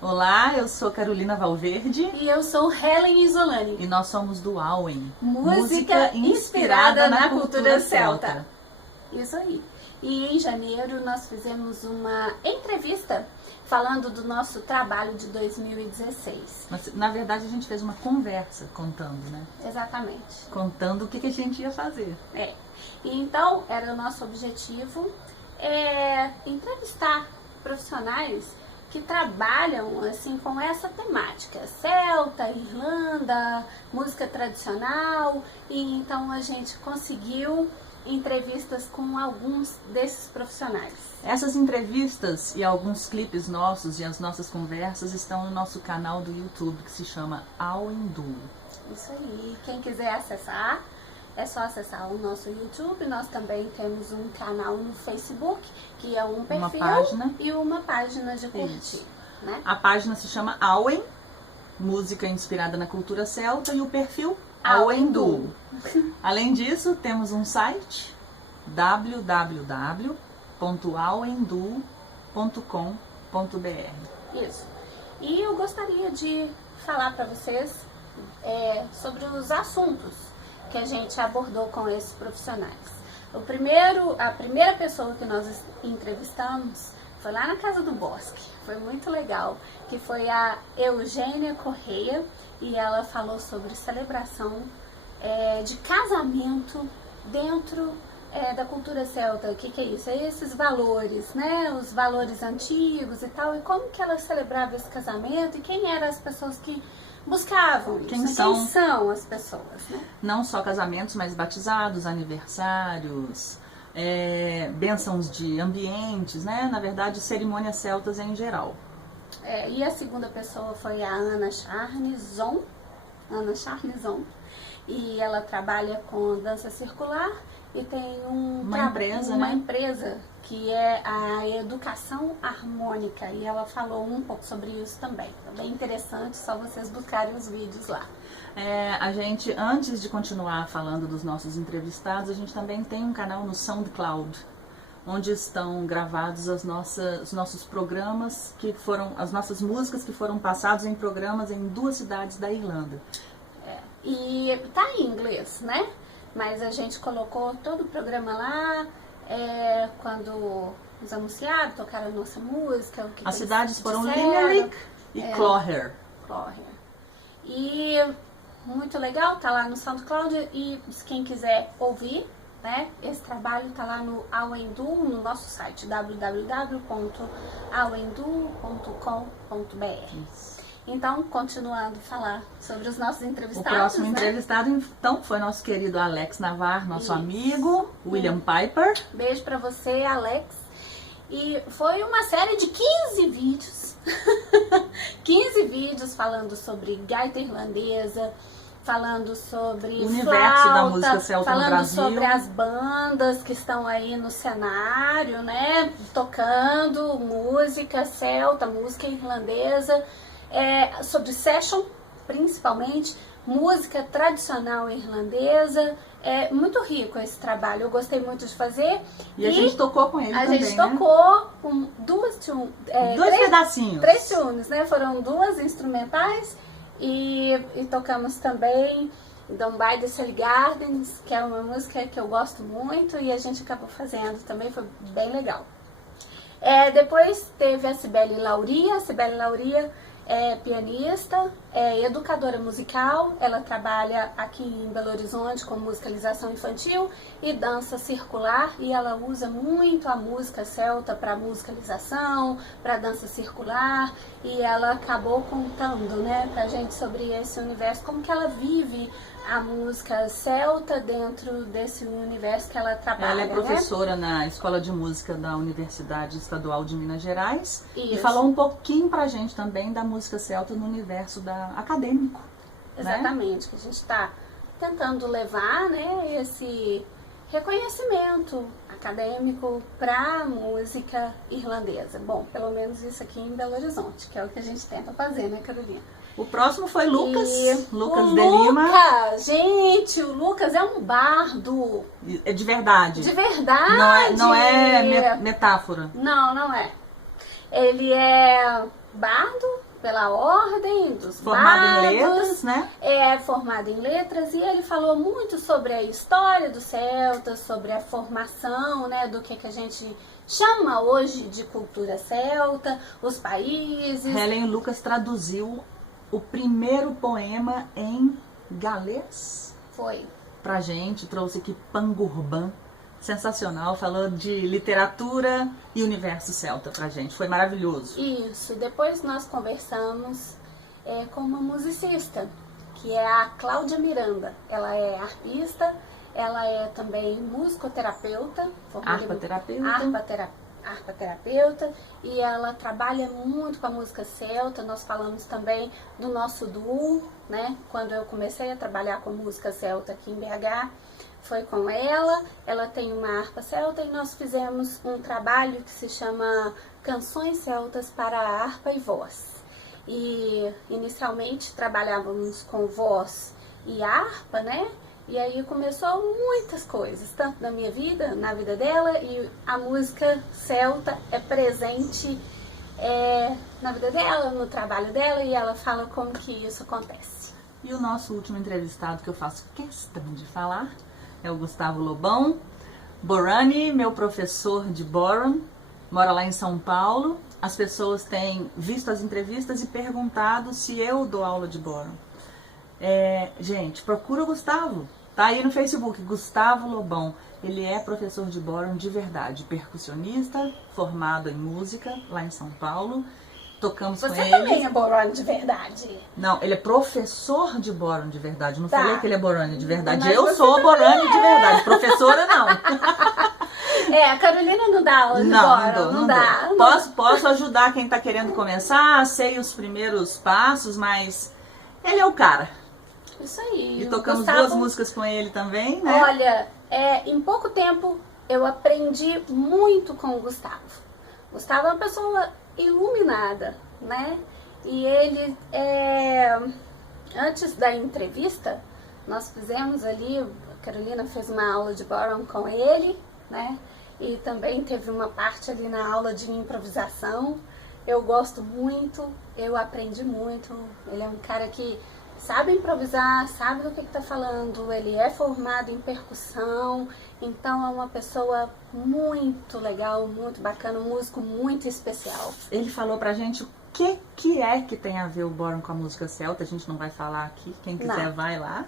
Olá, eu sou Carolina Valverde. E eu sou Helen Isolani. E nós somos do Auen. Música inspirada na cultura celta. Isso aí. E em janeiro nós fizemos uma entrevista falando do nosso trabalho de 2016. Mas, na verdade, a gente fez uma conversa contando, né? Exatamente. Contando o que a gente ia fazer. E então, era o nosso objetivo entrevistar profissionais que trabalham assim com essa temática, celta, Irlanda, música tradicional, e então a gente conseguiu entrevistas com alguns desses profissionais. Essas entrevistas e alguns clipes nossos e as nossas conversas estão no nosso canal do YouTube, que se chama Auen Duo. Isso aí, quem quiser acessar, é só acessar o nosso YouTube. Nós também temos um canal no Facebook, que é um perfil e uma página de curtir. Né? A página se chama Auen, música inspirada na cultura celta, e o perfil Auen Duo. Além disso, temos um site www.auenduo.com.br. Isso. E eu gostaria de falar para vocês sobre os assuntos que a gente abordou com esses profissionais. A primeira pessoa que nós entrevistamos foi lá na Casa do Bosque. Foi muito legal, que foi a Eugênia Correia, e ela falou sobre celebração de casamento dentro da cultura celta. O que é isso? É esses valores, né? Os valores antigos e tal, e como que ela celebrava esse casamento e quem eram as pessoas que buscavam isso. Quem são as pessoas, né? Não só casamentos, mas batizados, aniversários, bênçãos de ambientes, né? Na verdade, cerimônias celtas em geral. E a segunda pessoa foi a Ana Charnison, e ela trabalha com dança circular e tem uma empresa que é a Educação Harmônica, e ela falou um pouco sobre isso também. É bem interessante, só vocês buscarem os vídeos lá. A gente, antes de continuar falando dos nossos entrevistados, a gente também tem um canal no SoundCloud, onde estão gravados os nossos programas, as nossas músicas que foram passadas em programas em 2 cidades da Irlanda. E tá em inglês, né? Mas a gente colocou todo o programa lá, quando os anunciaram, tocaram a nossa música. As cidades foram Limerick e Clogher. E muito legal, tá lá no SoundCloud, e quem quiser ouvir, né, esse trabalho tá lá no Auen Duo, no nosso site www.auenduo.com.br. Então, continuando a falar sobre os nossos entrevistados. O próximo entrevistado, então, foi nosso querido Alex Navar, nosso amigo, William Piper. Beijo pra você, Alex. E foi uma série de 15 vídeos. 15 vídeos falando sobre gaita irlandesa, falando sobre o universo flauta, da música celta no Brasil, falando sobre as bandas que estão aí no cenário, né, tocando música celta, música irlandesa, sobre session, principalmente, música tradicional irlandesa. É muito rico esse trabalho, eu gostei muito de fazer. E a gente tocou com ele também, A gente tocou com dois pedacinhos. 3 tunes, né? Foram 2 instrumentais e tocamos também Don't Buy the Silly Gardens, que é uma música que eu gosto muito, e a gente acabou fazendo também, foi bem legal. Depois teve a Cibele Lauria. A Cibele Lauria é pianista, é educadora musical, ela trabalha aqui em Belo Horizonte com musicalização infantil e dança circular, e ela usa muito a música celta para musicalização, para dança circular, e ela acabou contando, né, pra gente sobre esse universo, como que ela vive a música celta dentro desse universo que ela trabalha. Ela é professora, né, na Escola de Música da Universidade Estadual de Minas Gerais. Isso. E falou um pouquinho pra gente também da música celta no universo acadêmico. Exatamente, né? Que a gente está tentando levar, né, esse reconhecimento acadêmico para a música irlandesa. Bom, pelo menos isso aqui em Belo Horizonte, que é o que a gente tenta fazer, né, Carolina? O próximo foi Lucas de Lima. Gente, o Lucas é um bardo. É de verdade. De verdade. Não é metáfora. Não é. Ele é bardo pela ordem dos Formado bardos, em letras, né? Formado em letras, e ele falou muito sobre a história dos celtas, sobre a formação, né, do que a gente chama hoje de cultura celta, os países. Helen Lucas traduziu o primeiro poema em galês. Foi. Pra gente, trouxe aqui Pangurban, sensacional, falou de literatura e universo celta pra gente, foi maravilhoso. Isso, depois nós conversamos com uma musicista, que é a Cláudia Miranda. Ela é arpista, ela é também musicoterapeuta, arpaterapeuta, e ela trabalha muito com a música celta. Nós falamos também do nosso duo, né? Quando eu comecei a trabalhar com música celta aqui em BH, foi com ela. Ela tem uma harpa celta e nós fizemos um trabalho que se chama Canções Celtas para Harpa e Voz. E inicialmente trabalhávamos com voz e harpa, né? E aí começou muitas coisas, tanto na minha vida, na vida dela, e a música celta é presente na vida dela, no trabalho dela, e ela fala como que isso acontece. E o nosso último entrevistado, que eu faço questão de falar, é o Gustavo Lobão, Borani, meu professor de Boron, mora lá em São Paulo. As pessoas têm visto as entrevistas e perguntado se eu dou aula de Boron. Gente, procura o Gustavo. Tá aí no Facebook, Gustavo Lobão. Ele é professor de Boron de verdade, percussionista, formado em música lá em São Paulo. Tocamos com ele. Você também é Boron de verdade? Não, ele é professor de Boron de verdade. Não Tá. Falei que ele é Boron de verdade. Mas Eu você sou Boron também de verdade. Professora não. A Carolina não dá aula de Boron, não dá. Posso ajudar quem tá querendo começar, sei os primeiros passos, mas ele é o cara. Isso aí. E tocamos Gustavo, 2 músicas com ele também, né? Olha, em pouco tempo eu aprendi muito com o Gustavo. Gustavo é uma pessoa iluminada, né? E ele, antes da entrevista, nós fizemos ali, a Carolina fez uma aula de Boron com ele, né? E também teve uma parte ali na aula de improvisação. Eu gosto muito, eu aprendi muito. Ele é um cara que sabe improvisar, sabe do que está falando, ele é formado em percussão, então é uma pessoa muito legal, muito bacana, um músico muito especial. Ele falou pra gente o que é que tem a ver o Boron com a música celta, a gente não vai falar aqui, quem quiser vai lá.